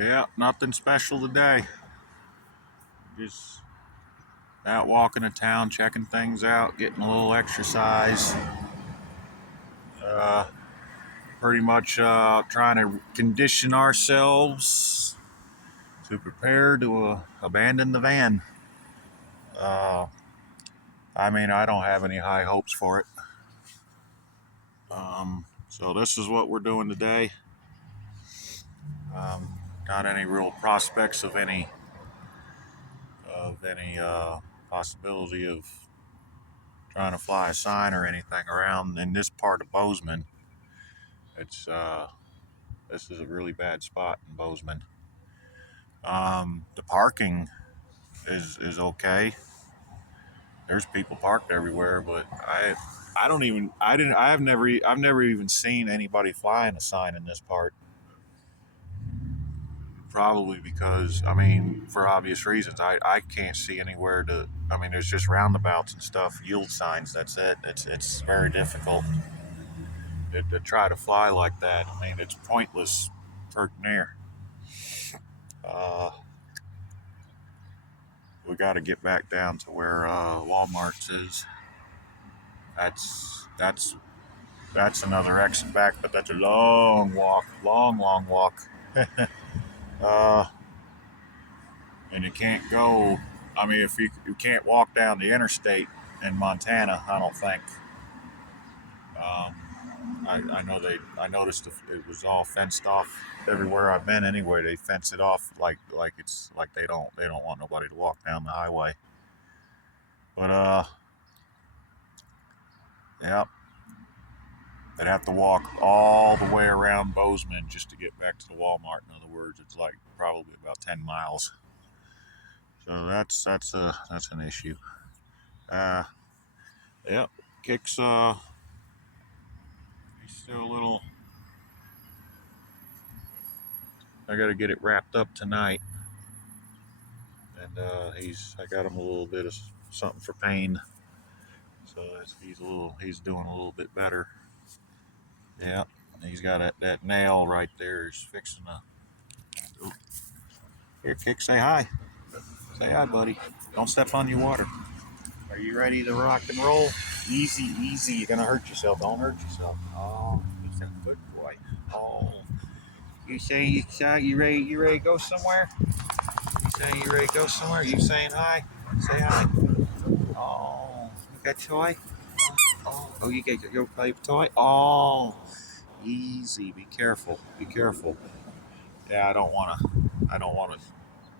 Yeah, nothing special today. Just out walking the town, checking things out, getting a little exercise. Uh, Pretty much trying to condition ourselves to prepare to abandon the van. Uh, I don't have any high hopes for it. So this is what we're doing today. Not any real prospects of any possibility of trying to fly a sign or anything around in this part of Bozeman. It's This is a really bad spot in Bozeman. The parking is okay. There's people parked everywhere, but I don't even I didn't I've never even seen anybody flying a sign in this part. Probably because for obvious reasons, I can't see anywhere to. There's just roundabouts and stuff, yield signs. That's it. It's very difficult to try to fly like that. It's pointless for near. Uh, we got to get back down to where Walmart's is. That's that's another exit back, but that's a long walk, long walk. uh, and you can't go. If you can't walk down the interstate in Montana, I don't think. I know I noticed it was all fenced off everywhere I've been. Anyway, they fence it off like it's like they don't want nobody to walk down the highway. But yeah, they'd have to walk all the way around Bozeman just to get back to the Walmart. In other words, it's like probably about 10 miles. So that's an issue. Uh, yeah, Kicks he's still a little. I got to get it wrapped up tonight, and I got him a little bit of something for pain, so he's doing a little bit better. Yeah, he's got that nail right there is fixing to. Oh, here, Kick, say hi. Say hi, buddy. Don't step on your water. Are you ready to rock and roll? Easy, easy. You're gonna hurt yourself. Don't hurt yourself. Oh, he's a good boy. Oh, you ready? You ready to go somewhere? You saying you ready to go somewhere? You saying hi? Say hi. Oh, you got a toy? Oh, you got your play toy? Oh, easy. Be careful. Be careful. Yeah, I don't wanna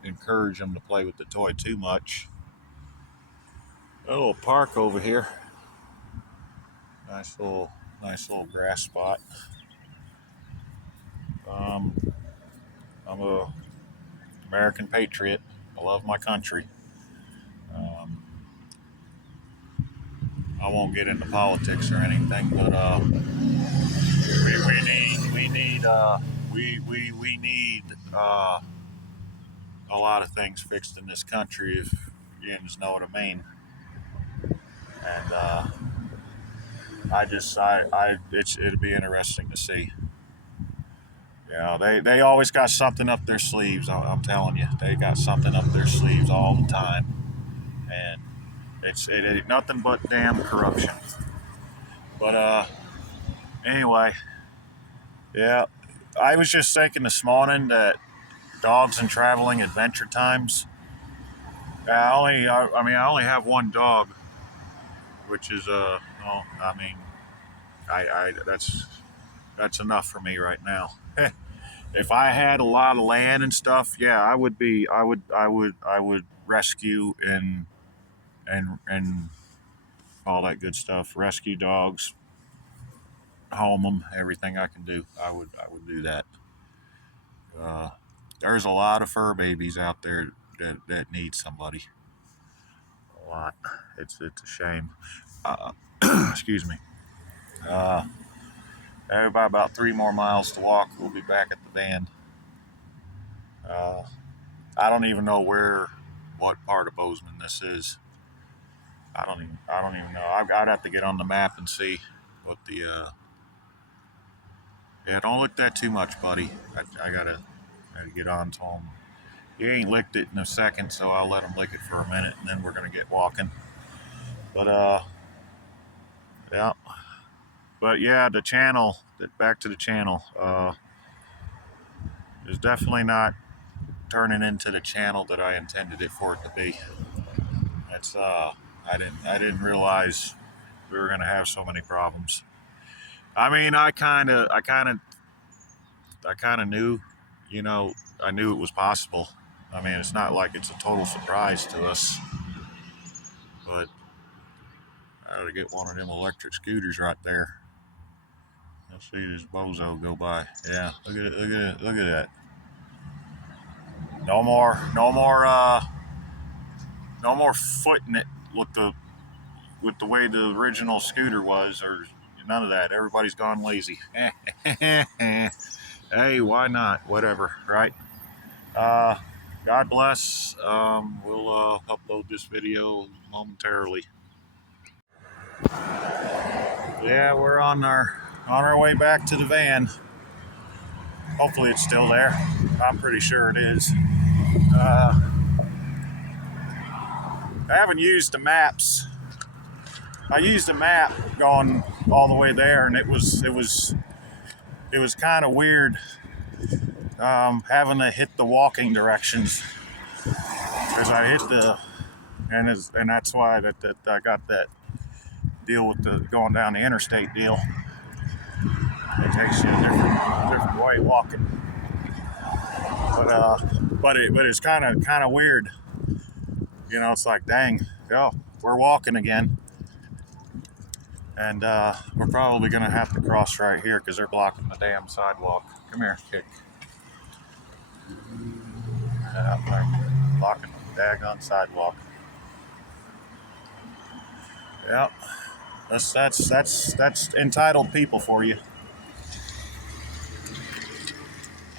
encourage him to play with the toy too much. A little park over here. Nice little, nice little grass spot. Um, I'm a American patriot. I love my country. Um, I won't get into politics or anything, but we need we need a lot of things fixed in this country, if you know what I mean. And it'd be interesting to see. They always got something up their sleeves. I'm telling you, they got something up their sleeves all the time, and it ain't nothing but damn corruption. But anyway, yeah, I was just thinking this morning that dogs and traveling adventure times. I only have one dog, which is no, I that's enough for me right now. If I had a lot of land and stuff, yeah, I would rescue and all that good stuff. Rescue dogs, home them, everything I can do. I would do that. Uh, there's a lot of fur babies out there that need somebody. A lot. It's a shame. Uh, excuse me. Uh, about 3 more miles to walk. We'll be back at the van. Uh, I don't even know what part of Bozeman this is. I don't even know. I'd have to get on the map and see what the. Yeah, don't look that too much, buddy. I Gotta get on to him. He ain't licked it in a second, so I'll let him lick it for a minute, and then we're gonna get walking. But yeah. But yeah, the channel. Back to the channel. Is definitely not turning into the channel that I intended it for it to be. It's I didn't realize we were gonna have so many problems. I mean, I kind of knew, you know, I knew it was possible. I mean, it's not like it's a total surprise to us, but I ought to get one of them electric scooters right there. Let's see this bozo go by. Yeah, look at it, look at it, look at that. No more footing it with the way the original scooter was, or none of that. Everybody's gone lazy. Hey, why not? Whatever, right? God bless. We'll upload this video momentarily. Yeah, we're on our way back to the van. Hopefully it's still there. I'm pretty sure it is. I haven't used the maps. I used a map going all the way there, and it was kind of weird having to hit the walking directions, because I hit and that's why that I got that deal with the going down the interstate deal. It takes you a different way walking, but it's kind of weird. You know, it's like, dang, oh, we're walking again, and we're probably gonna have to cross right here because they're blocking the damn sidewalk. Come here, kick. Blocking the daggone sidewalk. Yep, that's entitled people for you.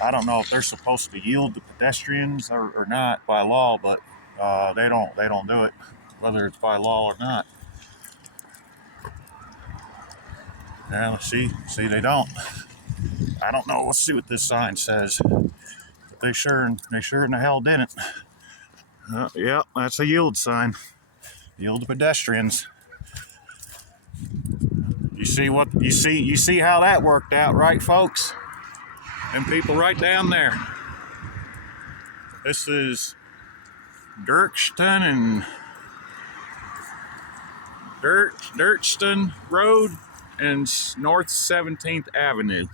I don't know if they're supposed to yield to pedestrians or not by law, but they don't do it, whether it's by law or not. Yeah, see, they don't. I don't know. Let's see what this sign says. But they sure in the hell didn't. Yep, that's a yield sign. Yield to pedestrians. You see how that worked out, right, folks? Them people right down there. This is Dirkston Road and North 17th Avenue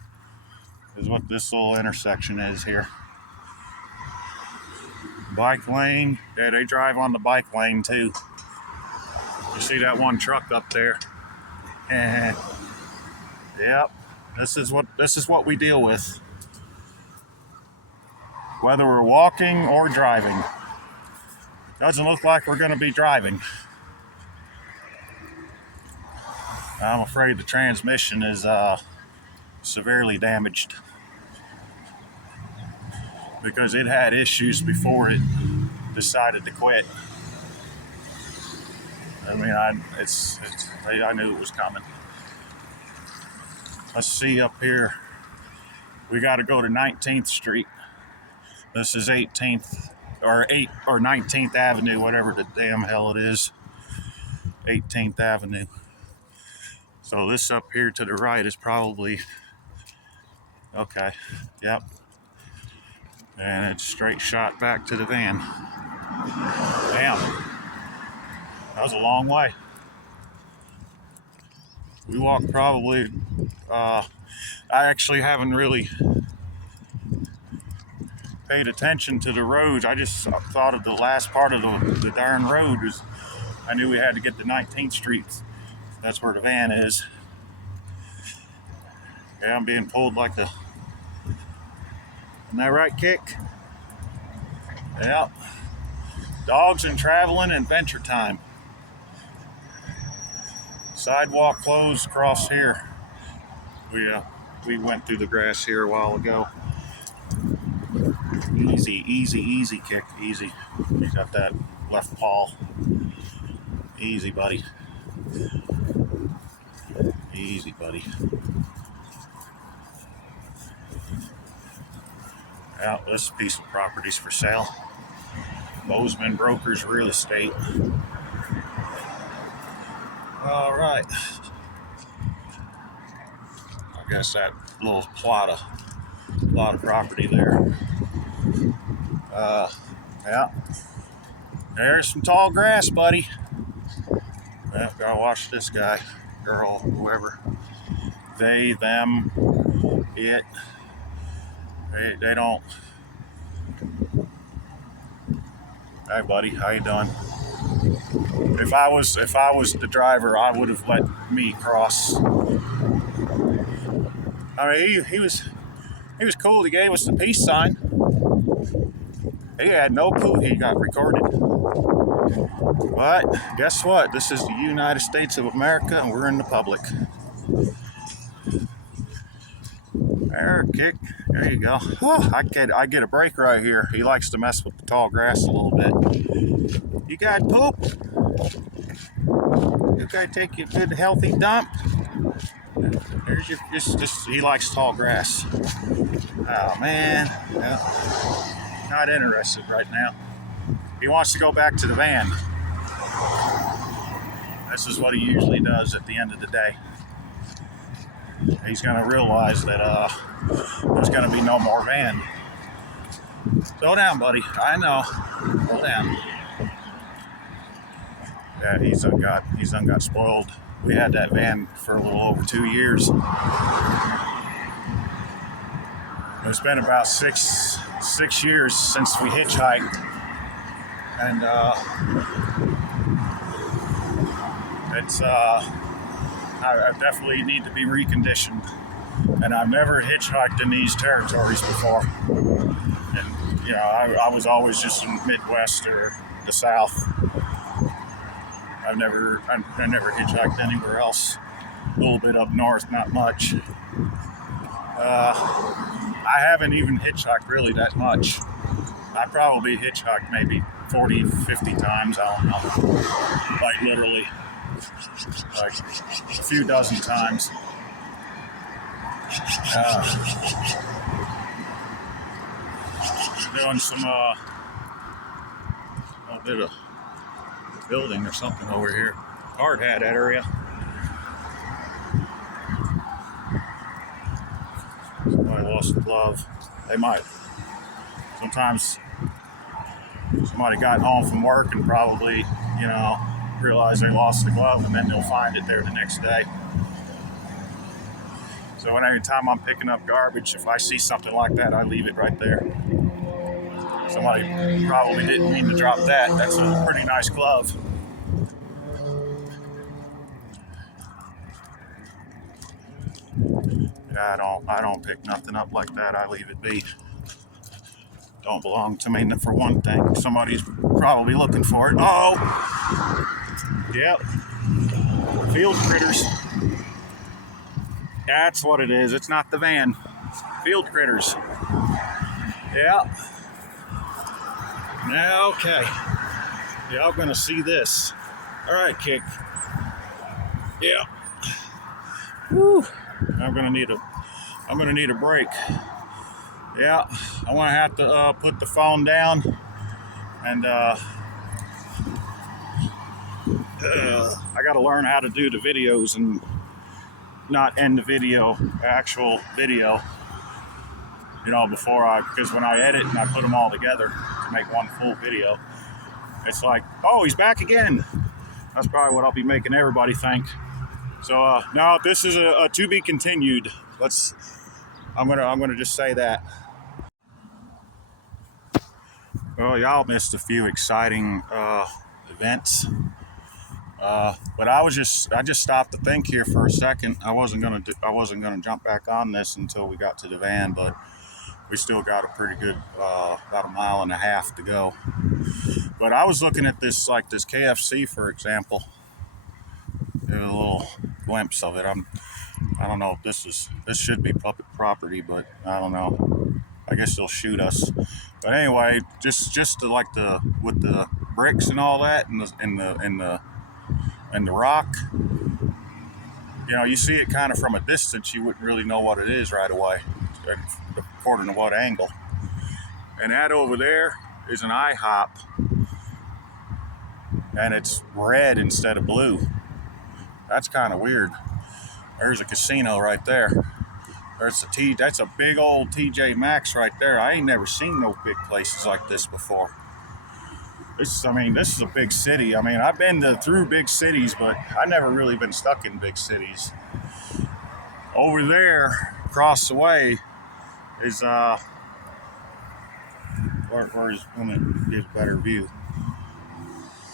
is what this little intersection is here. Bike lane. Yeah, they drive on the bike lane too. You see that one truck up there? And yep, this is what we deal with. Whether we're walking or driving. Doesn't look like we're going to be driving. I'm afraid the transmission is severely damaged, because it had issues before it decided to quit. I mean, I knew it was coming. Let's see up here. We got to go to 19th Street. This is 18th or 19th Avenue, whatever the damn hell it is. 18th Avenue. So this up here to the right is probably okay. Yep. And it's straight shot back to the van. Damn. That was a long way. We walked probably, I actually haven't really paid attention to the roads. I just thought of the last part of the darn road. I knew we had to get to 19th Street. That's where the van is. Yeah, I'm being pulled like the... Isn't that right, Kick? Yeah. Dogs and traveling and adventure time. Sidewalk closed across here. We went through the grass here a while ago. Easy, Kick, easy. You got that left paw. Easy, buddy. Easy, buddy. Out this piece of property's for sale. Bozeman Brokers Real Estate. All right. I guess that little plot of property there. Yeah. There's some tall grass, buddy. Yeah, gotta watch this guy, girl, whoever. They, them, it. They don't. Hey, buddy, how you doing? If I was the driver, I would have let me cross. I mean, he was cool. He gave us the peace sign. He had no clue he got recorded. But guess what? This is the United States of America, and we're in the public. There, kick. There you go. Oh, I get a break right here. He likes to mess with the tall grass a little bit. You got poop? You gotta take your good healthy dump. There's your just he likes tall grass. Oh man. Yeah. Not interested right now. He wants to go back to the van. This is what he usually does at the end of the day. He's gonna realize that there's gonna be no more van. Slow down, buddy. I know. Slow down. Yeah, he's done got spoiled. We had that van for a little over 2 years. It's been about six years since we hitchhiked, and it's I definitely need to be reconditioned. And I've never hitchhiked in these territories before. And you know, I was always just in the Midwest or the South. I never hitchhiked anywhere else. A little bit up north, not much. I haven't even hitchhiked really that much. I probably hitchhiked maybe 40, 50 times, I don't know. Like literally. Like a few dozen times. Doing some a bit of building or something over here. Hard hat that area. Somebody lost a glove. They might. Sometimes somebody got home from work and probably, you know, realized they lost the glove, and then they'll find it there the next day. So every time I'm picking up garbage, if I see something like that, I leave it right there. Somebody probably didn't mean to drop that. That's a pretty nice glove. Yeah, I don't pick nothing up like that. I leave it be. Don't belong to me for one thing. Somebody's probably looking for it. Oh! Yep. Field critters. That's what it is. It's not the van. Field critters. Yeah. Okay. Y'all gonna see this. All right, kick. Yeah. Woo. I'm gonna need a break. Yeah. I'm gonna have to put the phone down and I gotta learn how to do the videos and not end the actual video, you know, because when I edit and I put them all together to make one full video, it's like, oh, he's back again. That's probably what I'll be making everybody think. So no, this is a to be continued. I'm gonna just say that. Well, y'all missed a few exciting events. But I just stopped to think here for a second. I wasn't gonna jump back on this until we got to the van, but we still got a pretty good about a mile and a half to go. But I was looking at this KFC, for example. A little glimpse of it. I don't know if this should be public property, but I don't know. I guess they'll shoot us. But anyway, just with the bricks and all that, and the rock, you know, you see it kind of from a distance. You wouldn't really know what it is right away, according to what angle. And that over there is an IHOP, and it's red instead of blue. That's kind of weird. There's a casino right there. That's a big old TJ Maxx right there. I ain't never seen no big places like this before. This is a big city. I mean, I've been through big cities, but I've never really been stuck in big cities. Over there, across the way, is where's, let me get a better view.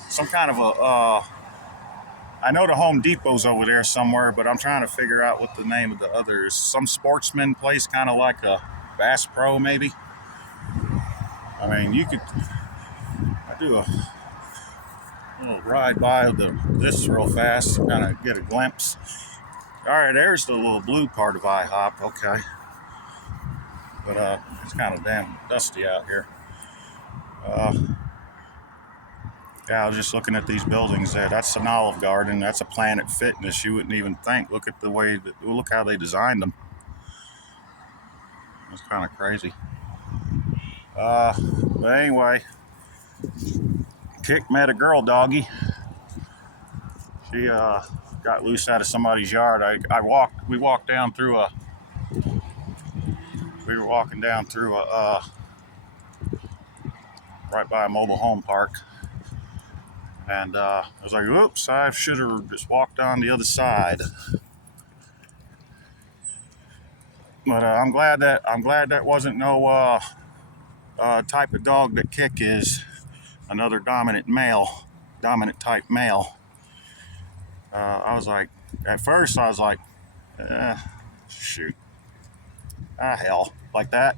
Some kind of I know the Home Depot's over there somewhere, but I'm trying to figure out what the name of the other is. Some sportsman place, kind of like a Bass Pro, maybe. I mean, I do a little ride by this real fast, kind of get a glimpse. All right, there's the little blue part of IHOP. Okay, but it's kind of damn dusty out here. Yeah, I was just looking at these buildings there. That's an Olive Garden. That's a Planet Fitness. You wouldn't even think. Look at look how they designed them. It's kind of crazy. But anyway, Kick met a girl doggy. She got loose out of somebody's yard. We were walking down through right by a mobile home park. And I was like, oops, I should have just walked on the other side. But I'm glad that wasn't no type of dog that Kick is. Another dominant type male. I was like, at first I was like, shoot, hell, like that.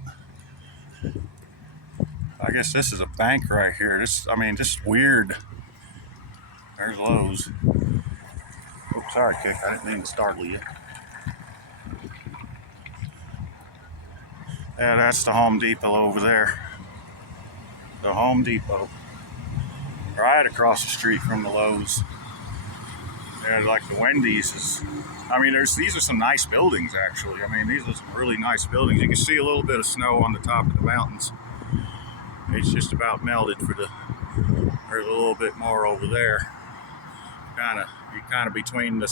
I guess this is a bank right here. Just weird. There's Lowe's. Oops, sorry, Kick. I didn't mean to startle you. Yeah, that's the Home Depot over there. The Home Depot. Right across the street from the Lowe's. Yeah, like the Wendy's these are some nice buildings, actually. I mean, these are some really nice buildings. You can see a little bit of snow on the top of the mountains. It's just about melted there's a little bit more over there. You're kind of between the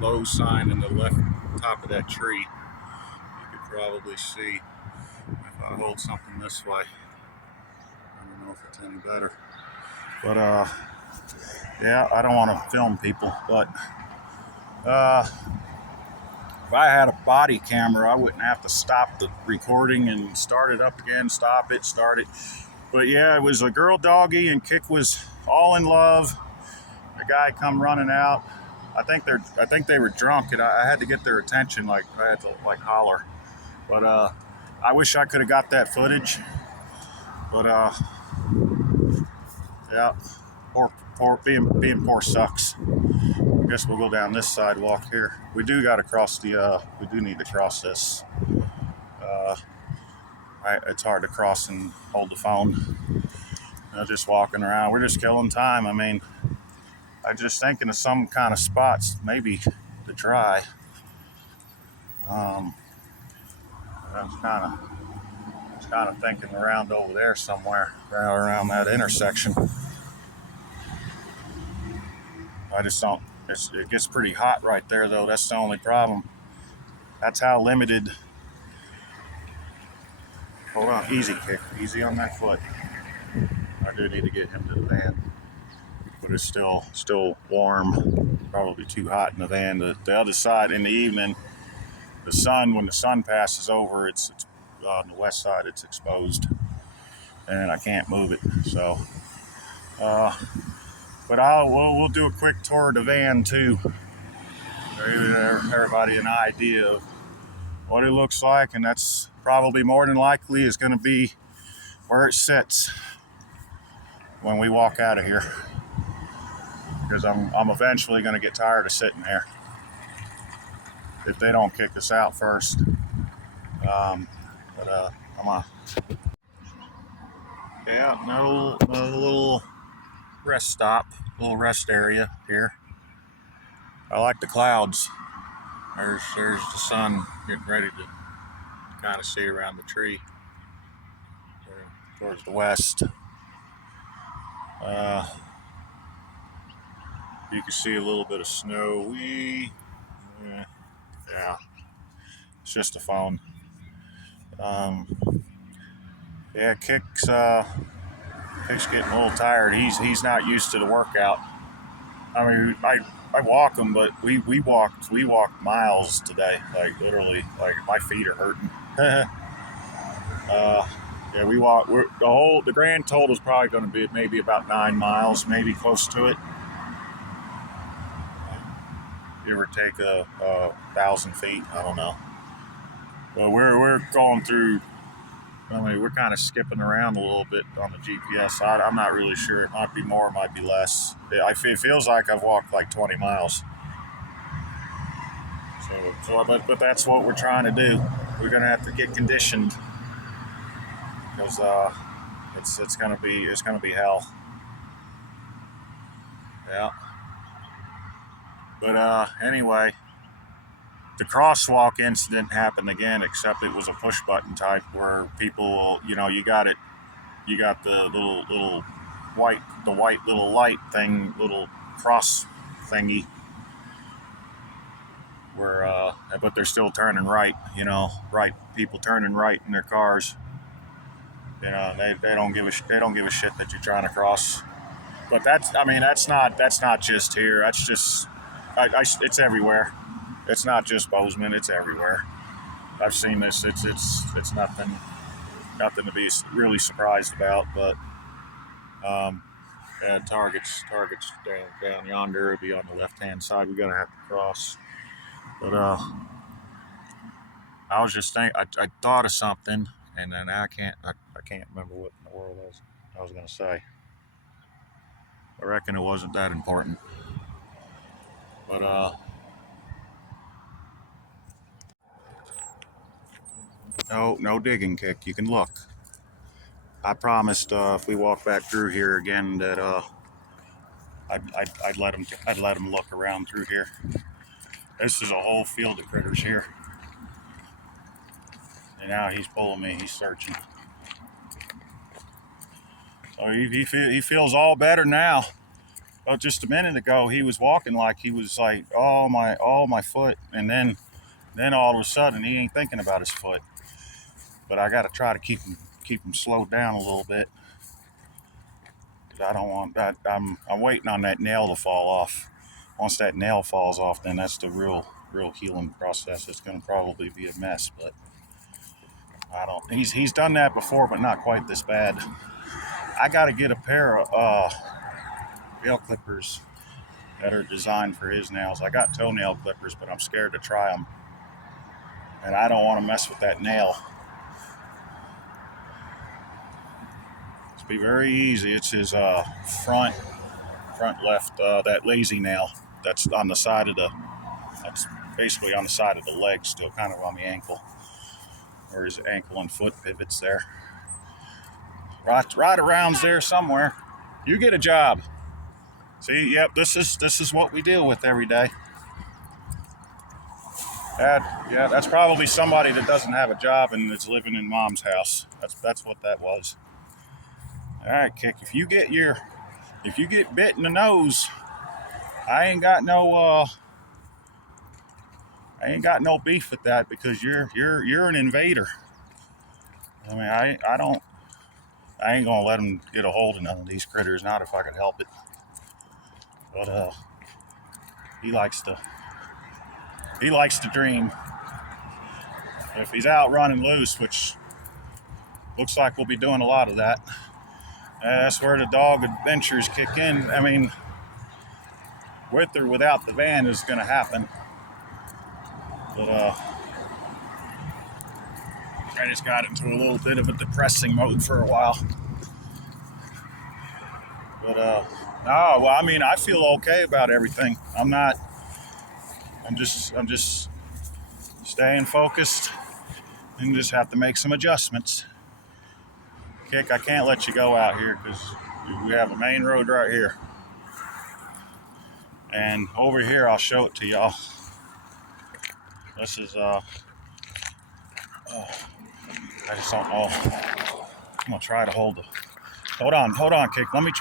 Lowe's sign, and the left top of that tree. You could probably see if I hold something this way. I don't know if it's any better. But yeah, I don't want to film people, but if I had a body camera, I wouldn't have to stop the recording and start it up again, stop it, start it. But yeah, it was a girl doggy, and Kick was all in love. The guy come running out. I think they were drunk, and I had to get their attention. Like, I had to holler. But I wish I could have got that footage. But yeah, being poor sucks. I guess we'll go down this sidewalk here. We do need to cross this. It's hard to cross and hold the phone. Just walking around. We're just killing time. I mean, I'm just thinking of some kind of spots maybe to try. I was kind of thinking around over there somewhere, around that intersection. I just don't. It gets pretty hot right there, though. That's the only problem. That's how limited. Hold on, easy, Kick. Easy on that foot. I do need to get him to the van, but it's still warm. Probably too hot in the van. The other side in the evening, when the sun passes over, it's on the west side. It's exposed, and I can't move it. So, but we'll do a quick tour of the van too. Give everybody an idea of what it looks like, and that's probably more than likely is going to be where it sits when we walk out of here, because I'm eventually going to get tired of sitting here if they don't kick us out first. Come on. Yeah, no little rest stop, little rest area here. I like the clouds. There's the sun getting ready to kind of see around the tree. towards the west. You can see a little bit of snow. Yeah, it's just a phone. Yeah, Kick's getting a little tired. He's not used to the workout. I mean, I walk him, but we walked miles today. Like literally, like my feet are hurting. Yeah, we walked. The grand total is probably going to be maybe about 9 miles, maybe close to it. Give or take a 1,000 feet. I don't know. But we're going through. I mean, we're kind of skipping around a little bit on the GPS. I'm not really sure. It might be more, it might be less. It feels like I've walked like 20 miles. But that's what we're trying to do. We're gonna have to get conditioned because it's gonna be hell. Yeah. But anyway, the crosswalk incident happened again, except it was a push button type where people, you got the little white little light thing, little cross thingy where but they're still turning right, right people turning right in their cars. They don't give a shit that you're trying to cross. But that's not just here. That's just it's everywhere. It's not just Bozeman. It's everywhere. I've seen this. It's nothing to be really surprised about. But targets down yonder will be on the left hand side. We're gonna have to cross. But I was just thinking. I thought of something, and then I can't remember what in the world I was gonna say. I reckon it wasn't that important. But no digging, Kick. You can look. I promised if we walk back through here again that I'd let him look around through here. This is a whole field of critters here. And now he's pulling me. He's searching. So he feels all better now. But just a minute ago, he was walking like he was like, oh my foot, and then all of a sudden he ain't thinking about his foot. But I got to try to keep him slowed down a little bit. I don't want that. I'm waiting on that nail to fall off. Once that nail falls off, then that's the real healing process. It's going to probably be a mess, but I don't. He's done that before, but not quite this bad. I got to get a pair of nail clippers that are designed for his nails. I got toenail clippers, but I'm scared to try them, and I don't want to mess with that nail. It's be very easy. It's his front left, that lazy nail that's on the side of that's basically on the side of the leg, still kind of on the ankle, or his ankle and foot pivots there. Right around there somewhere. You get a job. See, yep, this is what we deal with every day. That's probably somebody that doesn't have a job and is living in mom's house. That's what that was. All right, Kick. If you get bit in the nose, I ain't got no beef with that because you're an invader. I mean, I ain't gonna let him get a hold of none of these critters, not if I could help it. But he likes to dream. If he's out running loose, which looks like we'll be doing a lot of that, that's where the dog adventures kick in. I mean, with or without the van is going to happen. But I just got into a little bit of a depressing mode for a while. But no, well, I mean, I feel okay about everything. I'm just staying focused and just have to make some adjustments. Kick, I can't let you go out here because we have a main road right here. And over here, I'll show it to y'all. This is, I just don't know. I'm gonna try to hold the. Hold on, Kick. Let me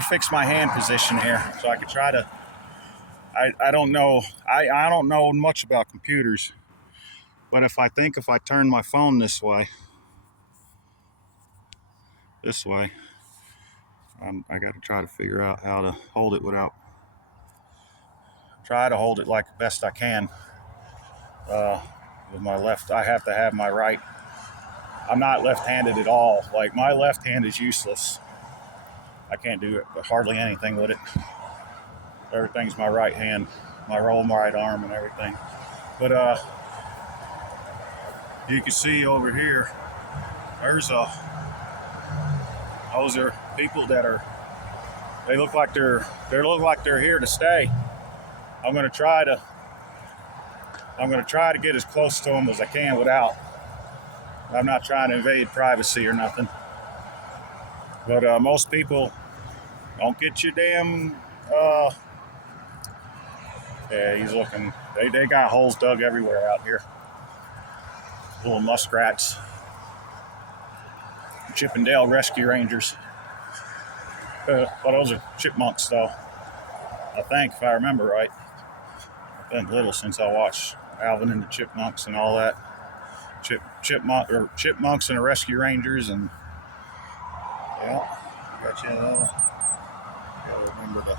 fix my hand position here so I can try to. I don't know. I don't know much about computers, but if I turn my phone this way, I got to try to figure out how to hold it without. Try to hold it like the best I can. With my left, I have to have my right. I'm not left-handed at all. Like, my left hand is useless. I can't do it, hardly anything with it. Everything's my right hand, my whole right arm and everything. But you can see over here, those are people that are, they look like they're here to stay. I'm gonna try to get as close to them as I can without. I'm not trying to invade privacy or nothing. But most people don't get your damn. Yeah, he's looking. They got holes dug everywhere out here. Little muskrats. Chippendale Rescue Rangers. Well, those are chipmunks, though. I think, if I remember right. I've been little since I watched Alvin and the Chipmunks and all that. Chipmunks and the Rescue Rangers, and yeah, got you. Gotta remember to.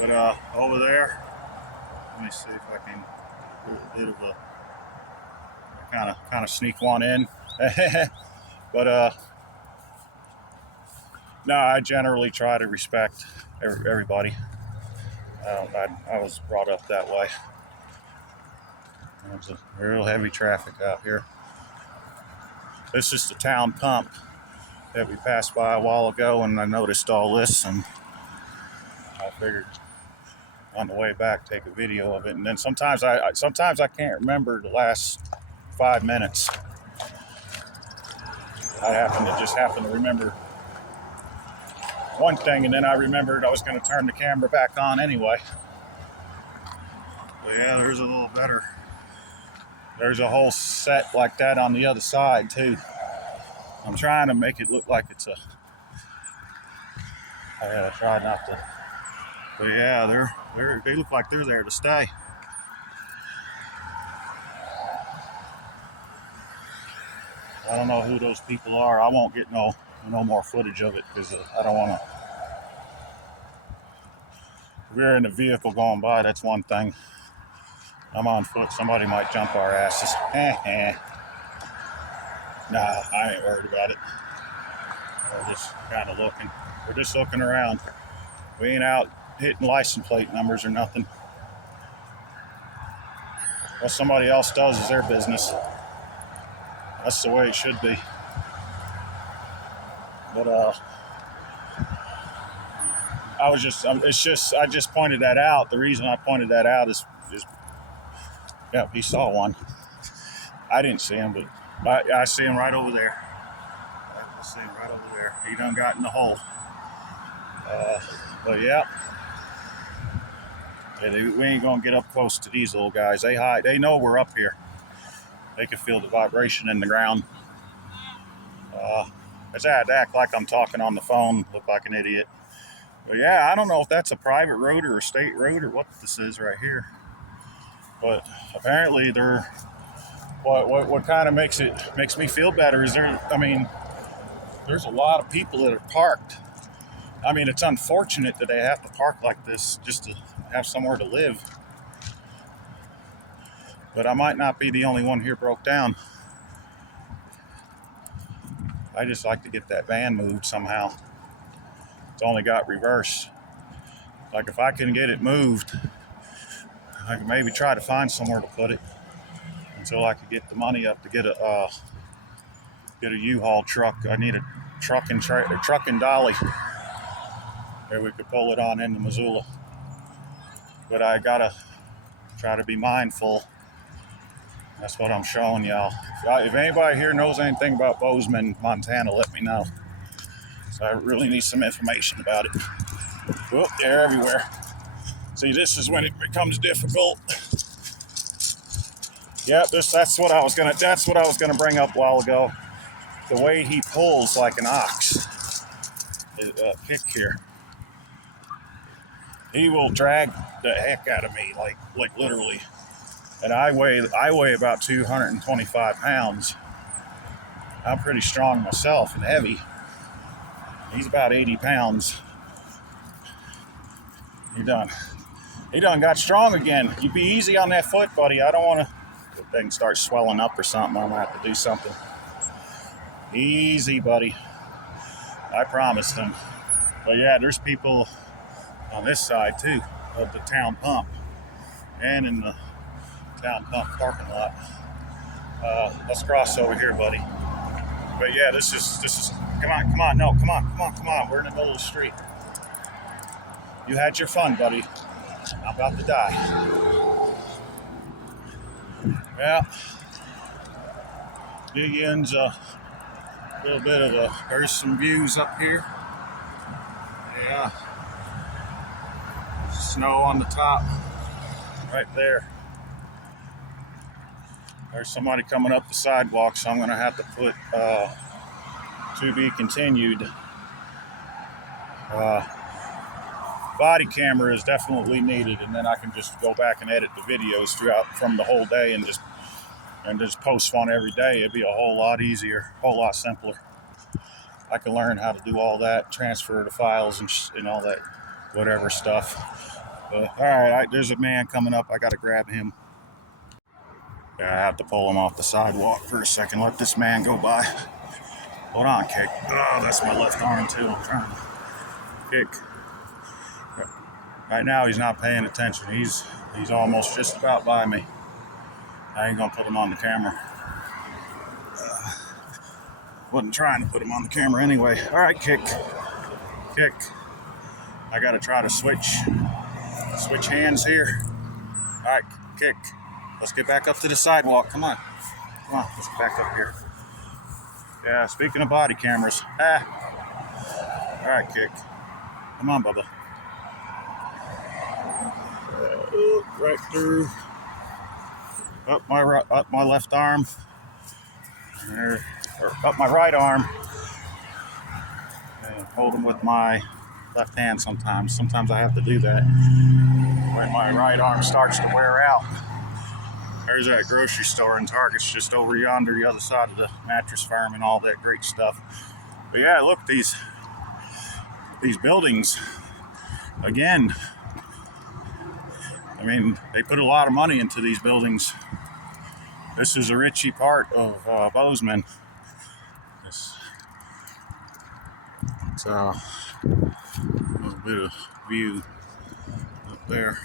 But over there, let me see if I can do a bit of a kind of sneak one in. But no, I generally try to respect everybody. I was brought up that way. There's a real heavy traffic out here. This is the town pump that we passed by a while ago, and I noticed all this, and I figured on the way back take a video of it. And then sometimes I can't remember the last 5 minutes. I happen to remember one thing, and then I remembered I was going to turn the camera back on anyway. But yeah, there's a little better. There's a whole set like that on the other side too. I'm trying to make it look like it's a. I gotta try not to. But yeah, they look like they're there to stay. I don't know who those people are. I won't get no more footage of it because I don't want to. If we're in a vehicle going by, that's one thing. I'm on foot. Somebody might jump our asses. Nah, I ain't worried about it. We're just kind of looking. We're just looking around. We ain't out hitting license plate numbers or nothing. What somebody else does is their business. That's the way it should be. But I just pointed that out. The reason I pointed that out is yeah, he saw one. I didn't see him, but I see him right over there. I see him right over there. He done got in the hole. But yeah, we ain't gonna get up close to these little guys. They hide. They know we're up here. They can feel the vibration in the ground. I had to act like I'm talking on the phone, look like an idiot. But yeah, I don't know if that's a private road or a state road or what this is right here. But apparently they're. What kind of makes me feel better is there's a lot of people that are parked. I mean, it's unfortunate that they have to park like this just to have somewhere to live. But I might not be the only one here broke down. I just like to get that van moved somehow. It's only got reverse. Like if I can get it moved, I can maybe try to find somewhere to put it until I could get the money up to get a U-Haul truck. I need a truck and dolly. Maybe we could pull it on into Missoula. But I gotta try to be mindful. That's what I'm showing y'all. If anybody here knows anything about Bozeman, Montana, let me know. So I really need some information about it. Well, they're everywhere. See, this is when it becomes difficult. Yeah, that's what I was gonna bring up a while ago. the way he pulls like an ox, Kick here, he will drag the heck out of me, like literally. And I weigh about 225 pounds. I'm pretty strong myself and heavy. He's about 80 pounds. He done got strong again. You be easy on that foot, buddy. I don't want to. The thing starts swelling up or something. I'm gonna have to do something. Easy, buddy. I promised him. But yeah, there's people on this side too of the town pump and in the town pump parking lot. Let's cross over here, buddy. But yeah, this is. Come on, no, come on. We're in the middle of the street. You had your fun, buddy. I'm about to die. Yeah. Big ends, a little bit of there's some views up here. Yeah. Snow on the top, right there. There's somebody coming up the sidewalk, so I'm gonna have to put to be continued. Body camera is definitely needed, and then I can just go back and edit the videos throughout from the whole day and just post one every day. It'd be a whole lot easier, a whole lot simpler. I can learn how to do all that, transfer the files and all that, whatever stuff. But all right, there's a man coming up. I got to grab him. Yeah, I have to pull him off the sidewalk for a second. Let this man go by. Hold on, Kick. Oh, that's my left arm too. I'm trying to kick. Right now, he's not paying attention. He's almost just about by me. I ain't gonna put him on the camera. Wasn't trying to put him on the camera anyway. All right, Kick. I gotta try to switch hands here. All right, Kick. Let's get back up to the sidewalk. Come on, let's get back up here. Yeah, speaking of body cameras. All right, Kick. Come on, Bubba. Right through. Up my left arm. Or up my right arm. And hold them with my left hand sometimes. Sometimes I have to do that when my right arm starts to wear out. There's that grocery store and Target's just over yonder, the other side of the mattress firm and all that great stuff. But yeah, look, these buildings, again, I mean, they put a lot of money into these buildings. This is a richy part of Bozeman. It's a little bit of view up there.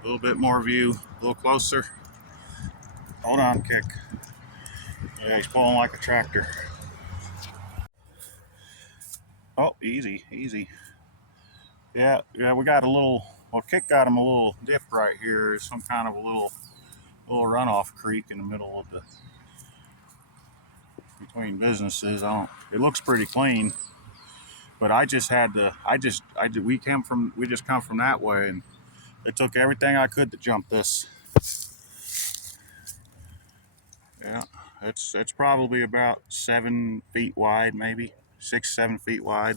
A little bit more view, a little closer. Hold on, Kick. Yeah, he's pulling like a tractor. Oh, easy. Yeah, we got a little, well, Kick got him a little dip right here. Some kind of a little runoff creek in the middle of the, between businesses. It looks pretty clean, but we just come from that way, and it took everything I could to jump this. Yeah, it's probably about 7 feet wide, maybe 6-7 feet wide.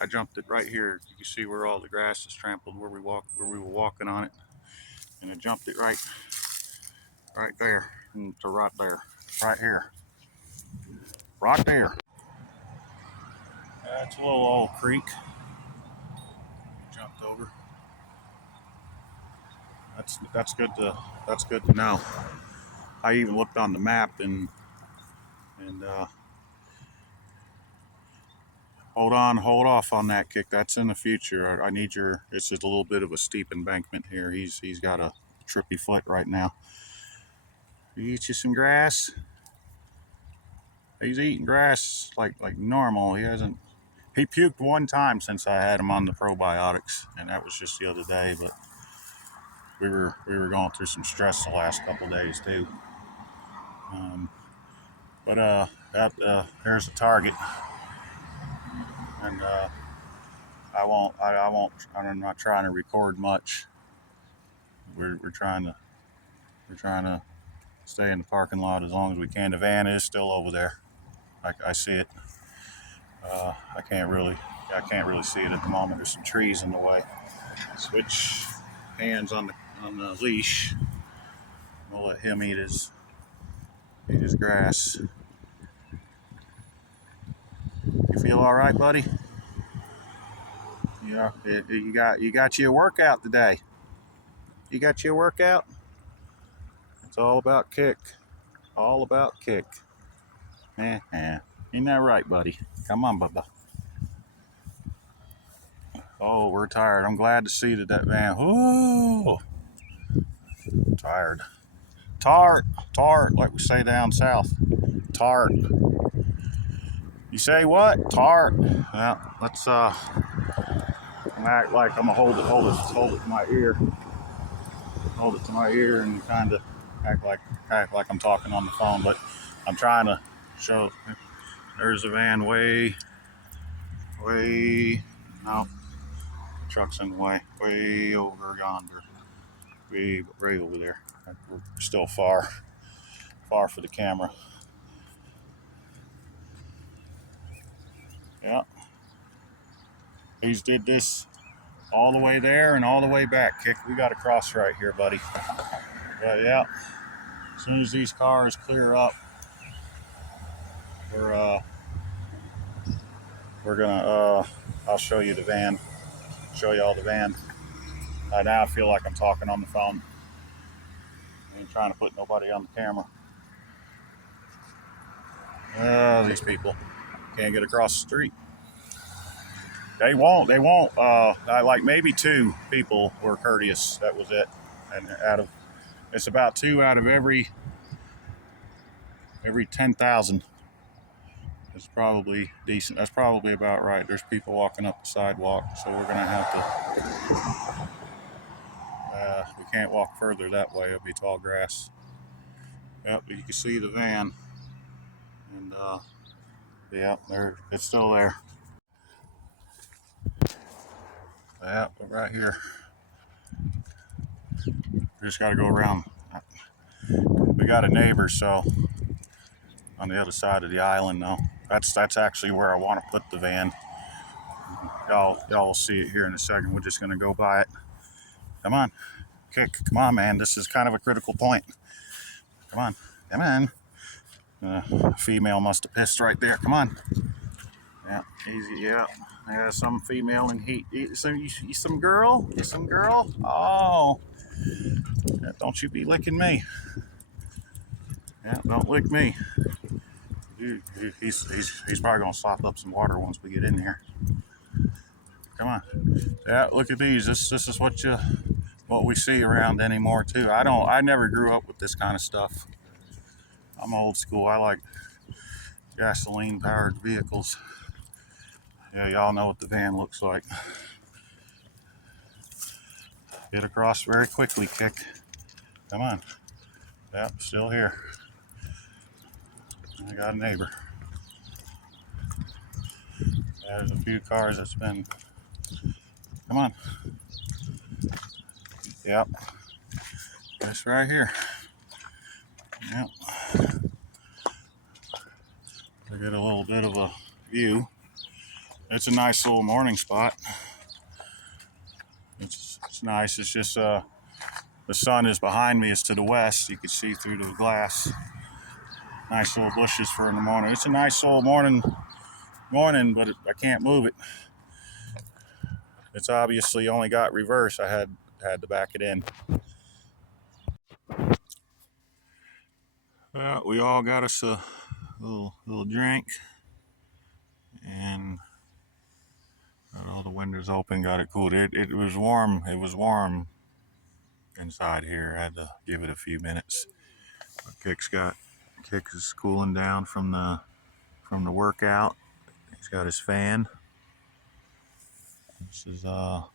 I jumped it right here. You can see where all the grass is trampled, where we were walking on it, and I jumped it right there, and to right there, right here, right there. It's a little old creek. Jumped over. That's good to know. I even looked on the map and hold off on that, Kick. That's in the future. I need your. It's just a little bit of a steep embankment here. He's got a trippy foot right now. You eat you some grass. He's eating grass like normal. He puked one time since I had him on the probiotics, and that was just the other day. But we were going through some stress the last couple of days too. There's a target, and I'm not trying to record much. We're trying to stay in the parking lot as long as we can. The van is still over there. I see it. I can't really see it at the moment. There's some trees in the way. Switch hands on the leash. We'll let him eat his grass. You feel all right, buddy? Yeah, you got your workout today. You got your workout? It's all about kick. All about kick. Ain't that right, buddy? Come on, Bubba. Oh, we're tired. I'm glad to see that van. Oh, tired. Tart, like we say down south. Tart. You say what? Tart. Well, let's act like I'm gonna hold it to my ear. Hold it to my ear and kind of act like I'm talking on the phone, but I'm trying to show. There's a van way. No, truck's in the way over yonder. Way over there. We're still far for the camera. Yeah. He's did this all the way there and all the way back. Kick, we got to cross right here, buddy. But yeah, as soon as these cars clear up, we're gonna I'll show you the van. Show you all the van. Now I feel like I'm talking on the phone. I ain't trying to put nobody on the camera. These people can't get across the street. They won't. Like maybe 2 people were courteous. That was it. And it's about 2 out of every 10,000. It's probably decent. That's probably about right. There's people walking up the sidewalk, so we're gonna have to. We can't walk further that way. It'll be tall grass. Yep, you can see the van, and yeah, it's still there. Yeah, but right here. We just got to go around. We got a neighbor, so on the other side of the island, though. That's actually where I want to put the van. Y'all will see it here in a second. We're just gonna go by it. Come on, kick. Come on, man. This is kind of a critical point. Come on. Female must have pissed right there. Come on. Yeah, easy. Yeah. Some female in heat. Some girl. Oh, yeah, don't you be licking me. Yeah, don't lick me. He's probably gonna slop up some water once we get in here. Come on. Yeah, look at these. This is what we see around anymore too. I never grew up with this kind of stuff. I'm old school. I like gasoline powered vehicles. Yeah, y'all know what the van looks like. Get across very quickly, kick. Come on. Yep, still here. I got a neighbor. There's a few cars that's been. Come on. Yep. This right here. Yep. I get a little bit of a view. It's a nice little morning spot. It's nice. It's just the sun is behind me. It's to the west. You can see through the glass. Nice little bushes for in the morning. It's a nice little morning, but I can't move it. It's obviously only got reverse. I had to back it in. We all got us a little drink, and got all the windows open. Got it cooled. It was warm. It was warm inside here. I had to give it a few minutes. Kick is cooling down from the workout. He's got his fan. I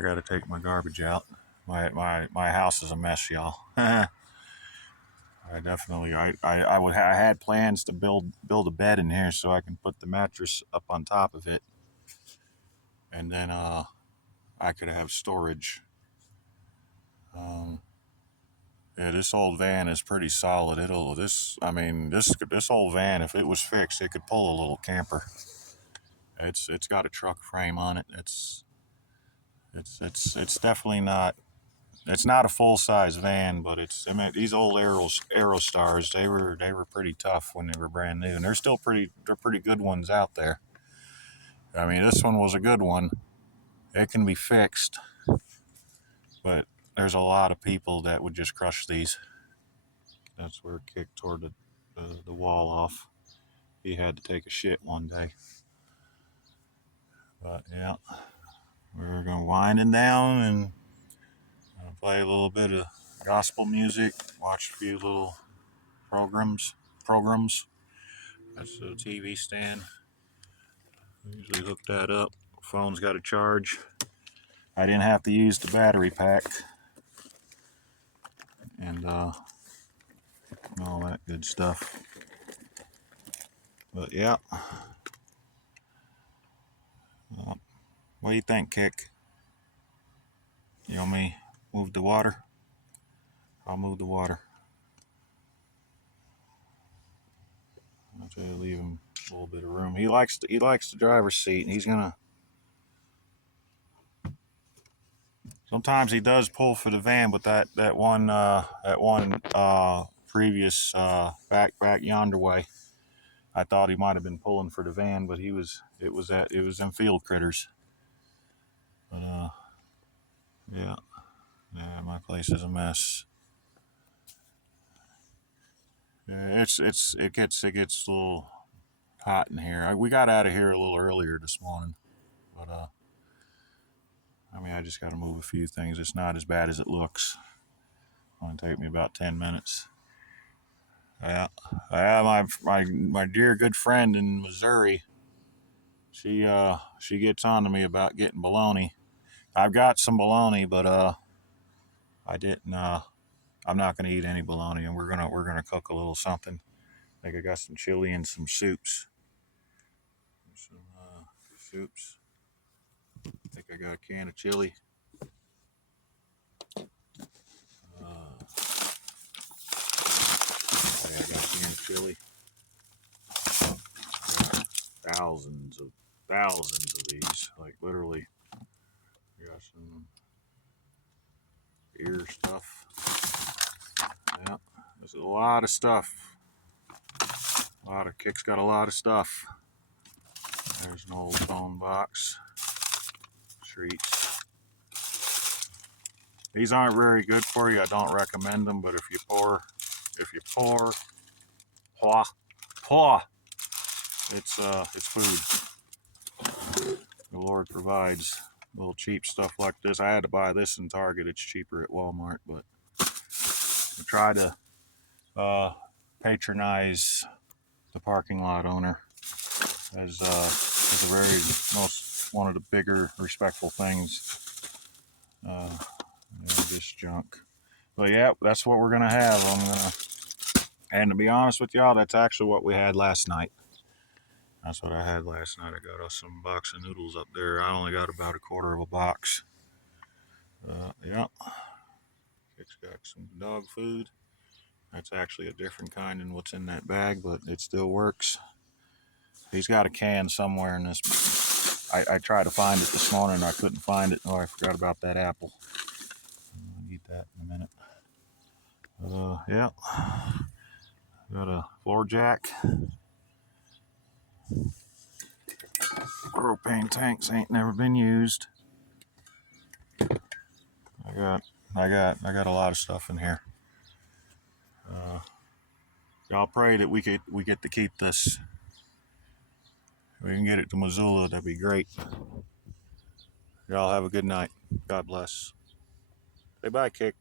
got to take my garbage out. My house is a mess, y'all. I had plans to build a bed in here so I can put the mattress up on top of it, and then I could have storage. Yeah, this old van is pretty solid. I mean, this old van, if it was fixed, it could pull a little camper. It's got a truck frame on it. It's definitely not. It's not a full size van, but I mean, these old Aerostars, they were pretty tough when they were brand new, and they're pretty good ones out there. I mean, this one was a good one. It can be fixed, but there's a lot of people that would just crush these. That's where it kicked toward the wall off. He had to take a shit one day. But yeah, we're going winding down and play a little bit of gospel music, watch a few little programs. That's the TV stand. I usually hook that up. Phone's got a charge. I didn't have to use the battery pack and all that good stuff. But yeah, what do you think, Kick? You want me move the water? I'll move the water. I'll try to leave him a little bit of room. He likes the driver's seat, and he's gonna. Sometimes he does pull for the van, but that one previous back yonder way, I thought he might have been pulling for the van, but it was them field critters. But yeah, my place is a mess. Yeah, it gets a little hot in here. We got out of here a little earlier this morning, but I mean, I just got to move a few things. It's not as bad as it looks. It's going to take me about 10 minutes. Yeah, my dear good friend in Missouri, she gets on to me about getting bologna. I've got some bologna, but I didn't. I'm not going to eat any bologna, and we're gonna cook a little something. I think I got some chili and some soups. Some soups. I think I got a can of chili. I got a can of chili. Thousands of these, like literally. I got some ear stuff. Yeah, there's a lot of stuff. A lot of Kick's got a lot of stuff. There's an old phone box. Treats. These aren't very good for you. I don't recommend them, but if you pour, paw, it's food. The Lord provides little cheap stuff like this. I had to buy this in Target. It's cheaper at Walmart, but I try to patronize the parking lot owner as a very one of the bigger respectful things. This junk. But yeah, that's what we're gonna have. And to be honest with y'all, that's actually what we had last night. That's what I had last night. I got us some box of noodles up there. I only got about a quarter of a box. Yeah. It's got some dog food. That's actually a different kind than what's in that bag, but it still works. He's got a can somewhere in this. I tried to find it this morning. I couldn't find it. Oh, I forgot about that apple. I'll eat that in a minute. Yeah. Got a floor jack. Propane tanks ain't never been used. I got a lot of stuff in here. Y'all pray that we get to keep this. If we can get it to Missoula, that'd be great. Y'all have a good night. God bless. Say bye, Kick.